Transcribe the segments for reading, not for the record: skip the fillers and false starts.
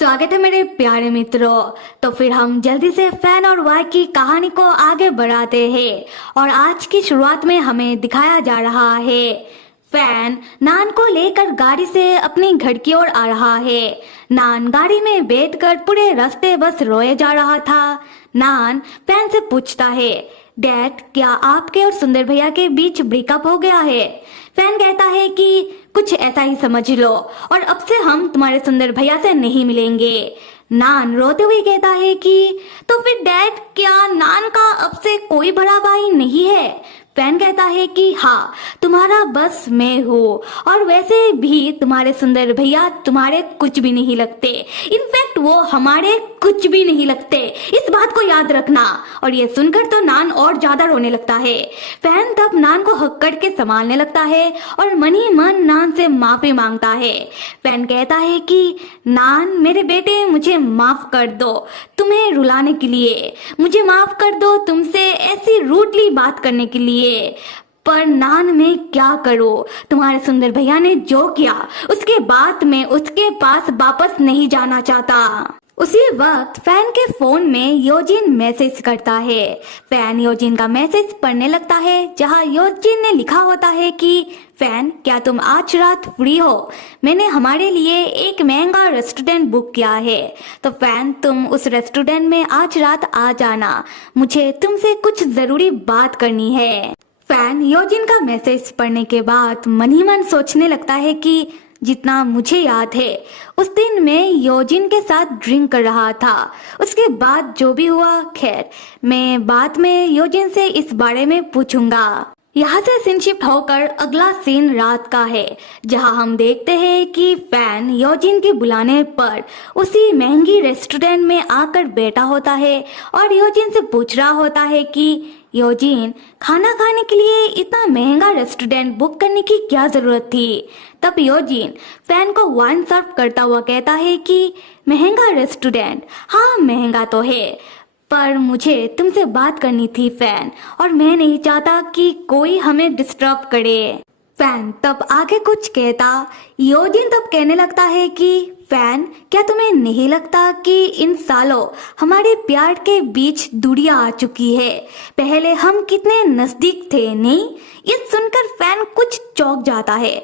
स्वागत है मेरे प्यारे मित्रों। तो फिर हम जल्दी से फैन और वाई की कहानी को आगे बढ़ाते हैं और आज की शुरुआत में हमें दिखाया जा रहा है फैन नान को लेकर गाड़ी से अपनी घर की ओर आ रहा है। नान गाड़ी में बैठकर पूरे रास्ते बस रोए जा रहा था। नान फैन से पूछता है, डैड क्या आपके और सुंदर भैया के बीच ब्रेकअप हो गया है? फैन कहता है कि कुछ ऐसा ही समझ लो और अब से हम तुम्हारे सुंदर भैया से नहीं मिलेंगे। नान रोते हुए कहता है कि तो फिर डैड क्या नान का अब से कोई बड़ा भाई नहीं है? फैन कहता है कि हाँ, तुम्हारा बस मैं हूँ और वैसे भी तुम्हारे सुंदर भैया तुम्हारे कुछ भी नहीं लगते। इनफैक्ट वो हमारे कुछ भी नहीं लगते, इस बात को याद रखना। और ये सुनकर तो नान और ज्यादा रोने लगता है। फैन तब नान को हक्कड़ के संभालने लगता है और मन ही मन नान से माफी मांगता है। फैन कहता है कि नान मेरे बेटे, मुझे माफ कर दो तुम्हें रुलाने के लिए, मुझे माफ कर दो तुमसे ऐसी रूडली बात करने के लिए। पर नान मैं क्या करूं, तुम्हारे सुंदर भैया ने जो किया उसके बाद मैं उसके पास वापस नहीं जाना चाहता। उसी वक्त फैन के फोन में योजिन मैसेज करता है। फैन योजिन का मैसेज पढ़ने लगता है जहां योजिन ने लिखा होता है कि फैन क्या तुम आज रात फ्री हो? मैंने हमारे लिए एक महंगा रेस्टोरेंट बुक किया है, तो फैन तुम उस रेस्टोरेंट में आज रात आ जाना, मुझे तुमसे कुछ जरूरी बात करनी है। फैन योजिन का मैसेज पढ़ने के बाद मन ही मन सोचने लगता है कि जितना मुझे याद है उस दिन मैं योजिन के साथ ड्रिंक कर रहा था। उसके बाद जो भी हुआ खैर मैं बाद में योजिन से इस बारे में पूछूंगा। यहाँ से सीन शिफ्ट होकर अगला सीन रात का है जहाँ हम देखते हैं कि फैन योजिन के बुलाने पर उसी महंगी रेस्टोरेंट में आकर बैठा होता है और योजिन से पूछ रहा होता है कि योजिन खाना खाने के लिए इतना महंगा रेस्टोरेंट बुक करने की क्या जरूरत थी? तब योजिन फैन को वाइन सर्व करता हुआ कहता है कि महंगा रेस्टोरेंट, हाँ महंगा तो है, पर मुझे तुमसे बात करनी थी फैन, और मैं नहीं चाहता कि कोई हमें डिस्टर्ब करे। फैन तब आगे कुछ कहता, योजिन तब कहने लगता है कि फैन क्या तुम्हें नहीं लगता कि इन सालों हमारे प्यार के बीच दूरियां आ चुकी है? पहले हम कितने नजदीक थे नहीं? ये सुनकर फैन कुछ चौंक जाता है।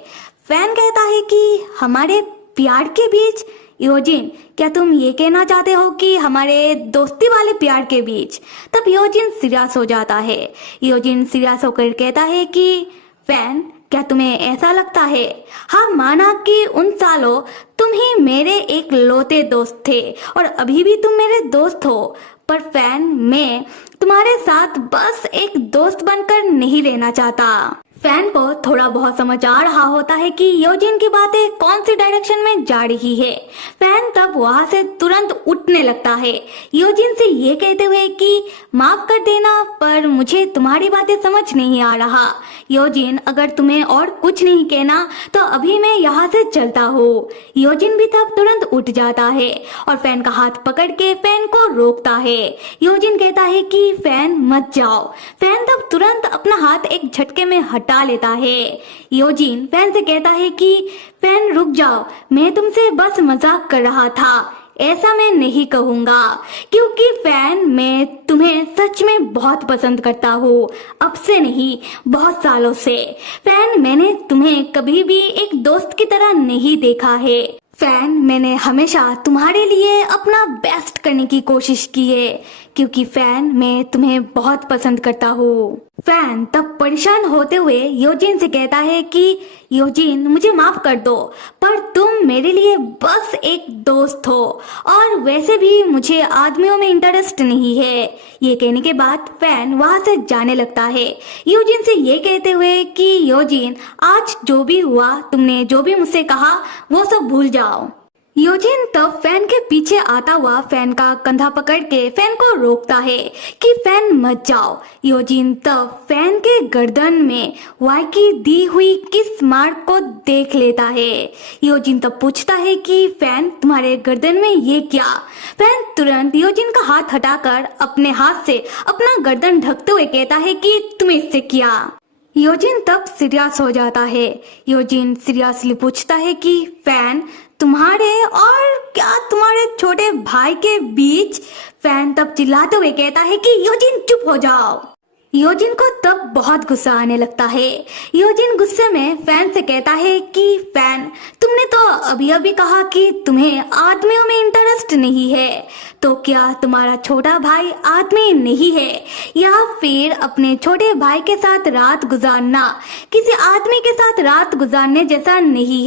फैन कहता है कि हमारे प्यार के बीच? योजिन क्या तुम ये कहना चाहते हो कि हमारे दोस्ती वाले प्यार के बीच? तब योजिन सीरियस हो जाता है। योजिन सीरियस होकर कहता है कि फैन क्या तुम्हें ऐसा लगता है? हाँ माना कि उन सालों तुम ही मेरे एक लौते दोस्त थे और अभी भी तुम मेरे दोस्त हो, पर फैन मैं तुम्हारे साथ बस एक दोस्त बनकर नहीं रहना चाहता। फैन को थोड़ा बहुत समझ आ रहा होता है कि योजिन की बातें कौन सी डायरेक्शन में जा रही है। फैन तब वहां से तुरंत उठने लगता है योजिन से ये कहते हुए कि माफ कर देना पर मुझे तुम्हारी बातें समझ नहीं आ रहा। योजिन अगर तुम्हें और कुछ नहीं कहना तो अभी मैं यहाँ से चलता हूँ। योजिन भी तब तुरंत उठ जाता है और फैन का हाथ पकड़ के फैन को रोकता है। योजिन कहता है कि फैन मत जाओ। फैन तब तुरंत अपना हाथ एक झटके में हटा लेता है। योजिन फैन से कहता है कि फैन रुक जाओ, मैं तुमसे बस मजाक कर रहा था, ऐसा मैं नहीं कहूंगा, क्योंकि फैन मैं तुम्हें सच में बहुत पसंद करता हूँ, अब से नहीं बहुत सालों से। फैन मैंने तुम्हें कभी भी एक दोस्त की तरह नहीं देखा है। फैन मैंने हमेशा तुम्हारे लिए अपना बेस्ट करने की कोशिश की है, क्योंकि फैन मैं तुम्हें बहुत पसंद करता हूँ। फैन तब परेशान होते हुए योजिन से कहता है कि योजिन मुझे माफ कर दो, पर तुम मेरे लिए बस एक दोस्त हो और वैसे भी मुझे आदमियों में इंटरेस्ट नहीं है। ये कहने के बाद फैन वहां से जाने लगता है योजिन से ये कहते हुए कि योजिन आज जो भी हुआ, तुमने जो भी मुझसे कहा वो सब भूल जाओ। योजिन तब फैन के पीछे आता हुआ फैन का कंधा पकड़ के फैन को रोकता है कि फैन मत जाओ। योजिन तब फैन के गर्दन में वाई की दी हुई किस मार्क को देख लेता है। योजिन तब पूछता है कि फैन तुम्हारे गर्दन में ये क्या? फैन तुरंत योजिन का हाथ हटाकर अपने हाथ से अपना गर्दन ढकते हुए कहता है कि तुम इससे क्या? योजिन तब सीरियस हो जाता है। योजिन सीरियसली पूछता है कि फैन, तुम्हारे और क्या तुम्हारे छोटे भाई के बीच? फैन तब चिल्लाते हुए कहता है कि योजिन चुप हो जाओ। योजिन को तब बहुत गुस्सा आने लगता है। योजिन गुस्से में फैन से कहता है कि फैन, तुमने तो अभी अभी कहा कि तुम्हें आदमियों में इंटरेस्ट नहीं है, तो क्या तुम्हारा छोटा भाई आदमी नहीं है, या फिर अपने छोटे भाई के साथ रात गुजारना किसी आदमी के साथ रात गुजारने जैसा नहीं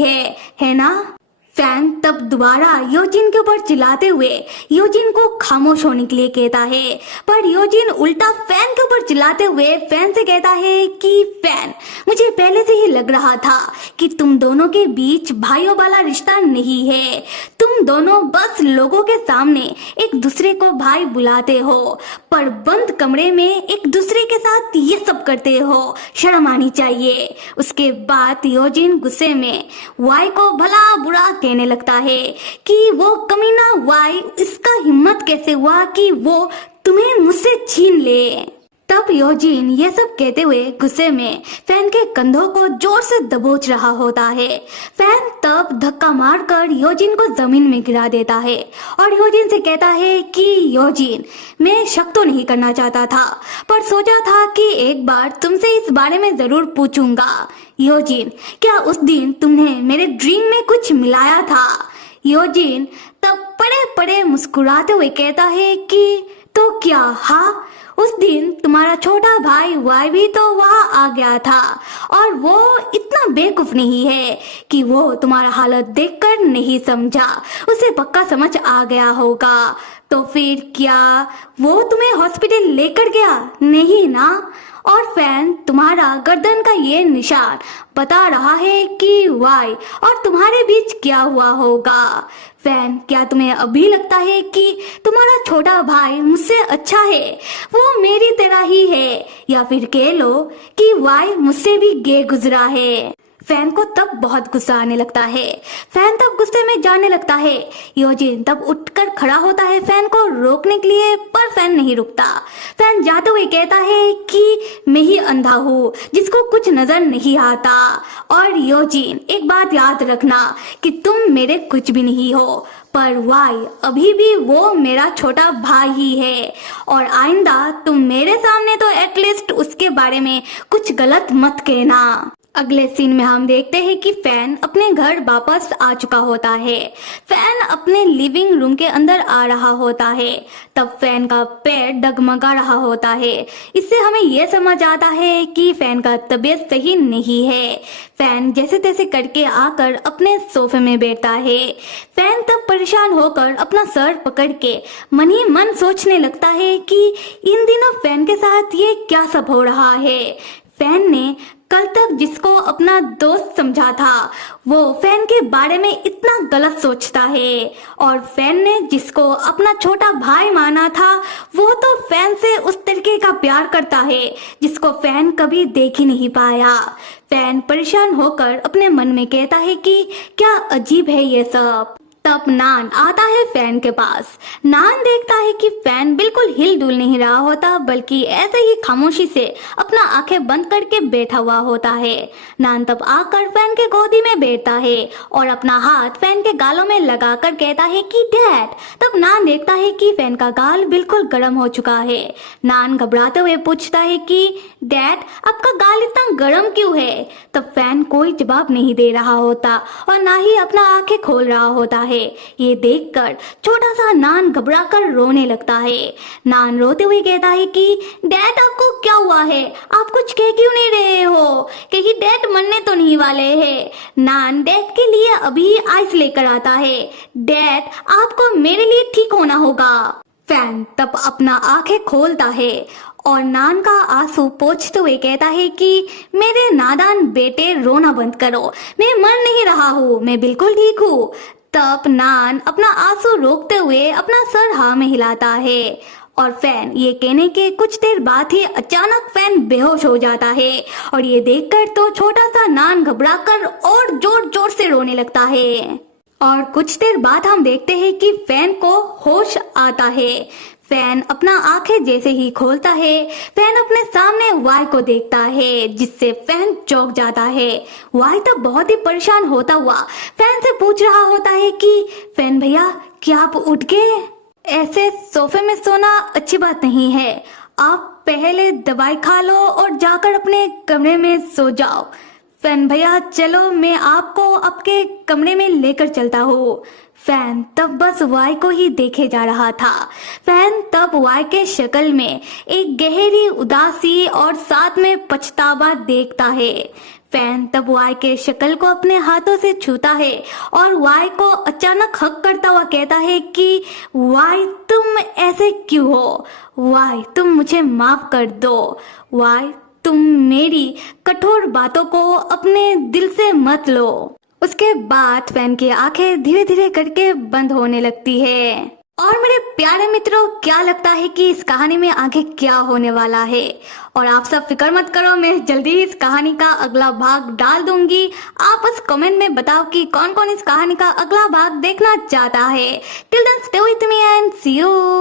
है ना? फैन तब दोबारा योजिन के ऊपर चिल्लाते हुए योजिन को खामोश होने के लिए कहता है, पर योजिन उल्टा फैन के ऊपर चिल्लाते हुए फैन से कहता है कि फैन, मुझे पहले से ही लग रहा था कि तुम दोनों के बीच भाइयों वाला रिश्ता नहीं है। तुम दोनों बस लोगों के सामने एक दूसरे को भाई बुलाते हो, पर बंद कमरे में एक दूसरे के साथ ये सब करते हो। शर्म आनी चाहिए। उसके बाद योजिन गुस्से में वाई को भला बुरा कहने लगता है कि वो कमीना वाई, इसका हिम्मत कैसे हुआ कि वो तुम्हें मुझसे छीन ले। तब योजिन ये सब कहते हुए गुस्से में फैन के कंधों को जोर से दबोच रहा होता है। फैन तब धक्का मारकर योजिन को जमीन में गिरा देता है और योजिन से कहता है कि योजिन, मैं शक तो नहीं करना चाहता था, पर सोचा था कि एक बार तुमसे इस बारे में जरूर पूछूंगा। योजिन, क्या उस दिन तुमने मेरे ड्रिंक में कुछ मिलाया था? योजिन तब पड़े पड़े मुस्कुराते हुए कहता है कि तो क्या? हाँ, उस दिन तुम्हारा छोटा भाई वाई भी तो वहाँ आ गया था, और वो इतना बेवकूफ नहीं है कि वो तुम्हारा हालत देखकर नहीं समझा। उसे पक्का समझ आ गया होगा। तो फिर क्या वो तुम्हें हॉस्पिटल लेकर गया? नहीं ना? और फैन, तुम्हारा गर्दन का ये निशान बता रहा है कि वाई और तुम्हारे बीच क्या हुआ होगा। फैन, क्या तुम्हें अभी लगता है कि तुम्हारा छोटा भाई मुझसे अच्छा है, वो मेरी तरह ही है, या फिर कह लो कि वाई मुझसे भी गे गुजरा है? फैन को तब बहुत गुस्सा आने लगता है। फैन तब गुस्से में जाने लगता है। योजिन तब उठकर खड़ा होता है फैन को रोकने के लिए, पर फैन नहीं रुकता। फैन जाते हुए कहता है कि मैं ही अंधा हूँ जिसको कुछ नजर नहीं आता। और योजिन, एक बात याद रखना कि तुम मेरे कुछ भी नहीं हो, पर वाई अभी भी वो मेरा छोटा भाई ही है, और आइंदा तुम मेरे सामने तो एटलीस्ट उसके बारे में कुछ गलत मत कहना। अगले सीन में हम देखते हैं कि फैन अपने घर वापस आ चुका होता है। फैन अपने लिविंग रूम के अंदर आ रहा होता है। तब फैन का पैर डगमगा रहा होता है। इससे हमें यह समझ आता है कि फैन का तबीयत सही नहीं है। फैन जैसे तैसे करके आकर अपने सोफे में बैठता है। फैन तब परेशान होकर अपना सर पकड़ के मन ही मन सोचने लगता है कि इन दिनों फैन के साथ ये क्या सब हो रहा है। फैन ने कल तक जिसको अपना दोस्त समझा था वो फैन के बारे में इतना गलत सोचता है, और फैन ने जिसको अपना छोटा भाई माना था वो तो फैन से उस तरीके का प्यार करता है जिसको फैन कभी देख ही नहीं पाया। फैन परेशान होकर अपने मन में कहता है कि क्या अजीब है ये सब। तब नान आता है फैन के पास। नान देखता है कि फैन बिल्कुल हिल डुल नहीं रहा होता, बल्कि ऐसे ही खामोशी से अपना आंखें बंद करके बैठा हुआ होता है। नान तब आकर फैन के गोदी में बैठता है और अपना हाथ फैन के गालों में लगाकर कहता है कि डैड। तब नान देखता है कि फैन का गाल बिल्कुल गर्म हो चुका है। नान घबराते हुए पूछता है कि डैड, आपका गाल इतना गर्म क्यों है? तब फैन कोई जवाब नहीं दे रहा होता और ना ही अपना आंखें खोल रहा होता है। ये देखकर छोटा सा नान घबराकर रोने लगता है। नान रोते हुए कहता है कि डैड, आपको क्या हुआ है? आप कुछ कह क्यों नहीं रहे हो? कहीं डैड मरने तो नहीं वाले हैं? नान डैड के लिए अभी आइस लेकर आता है। डैड, आपको मेरे लिए ठीक होना होगा। फैन तब अपना आंखें खोलता है और नान का आंसू पोंछते हुए कहता है कि मेरे नादान बेटे, रोना बंद करो, मैं मर नहीं रहा हूँ, मैं बिल्कुल ठीक हूँ। तब नान अपना आंसू रोकते हुए अपना सर हाँ में हिलाता है, और फैन ये कहने के कुछ देर बाद ही अचानक फैन बेहोश हो जाता है। और ये देखकर तो छोटा सा नान घबराकर और जोर जोर से रोने लगता है। और कुछ देर बाद हम देखते हैं कि फैन को होश आता है। फैन अपना आंखें जैसे ही खोलता है, फैन अपने सामने वाई को देखता है, जिससे फैन चौंक जाता है। वाई तब बहुत ही परेशान होता हुआ फैन से पूछ रहा होता है कि फैन भैया, क्या आप उठ गए? ऐसे सोफे में सोना अच्छी बात नहीं है। आप पहले दवाई खा लो और जाकर अपने कमरे में सो जाओ। फैन भैया चलो, मैं आपको आपके कमरे में लेकर चलता हूँ। फैन तब बस वाई को ही देखे जा रहा था। फैन तब वाई के शक्ल में एक गहरी उदासी और साथ में पछतावा देखता है। फैन तब वाई के शक्ल को अपने हाथों से छूता है और वाई को अचानक हक करता हुआ कहता है कि वाई तुम ऐसे क्यों हो? वाई तुम मुझे माफ कर दो। वाई तुम मेरी कठोर बातों को अपने दिल से मत लो। उसके बाद फैन की आंखें धीरे धीरे करके बंद होने लगती है। और मेरे प्यारे मित्रों, क्या लगता है कि इस कहानी में आगे क्या होने वाला है? और आप सब फिक्र मत करो, मैं जल्दी ही इस कहानी का अगला भाग डाल दूंगी। आप बस कमेंट में बताओ कि कौन कौन इस कहानी का अगला भाग देखना चाहता है। Till then stay with me and see you.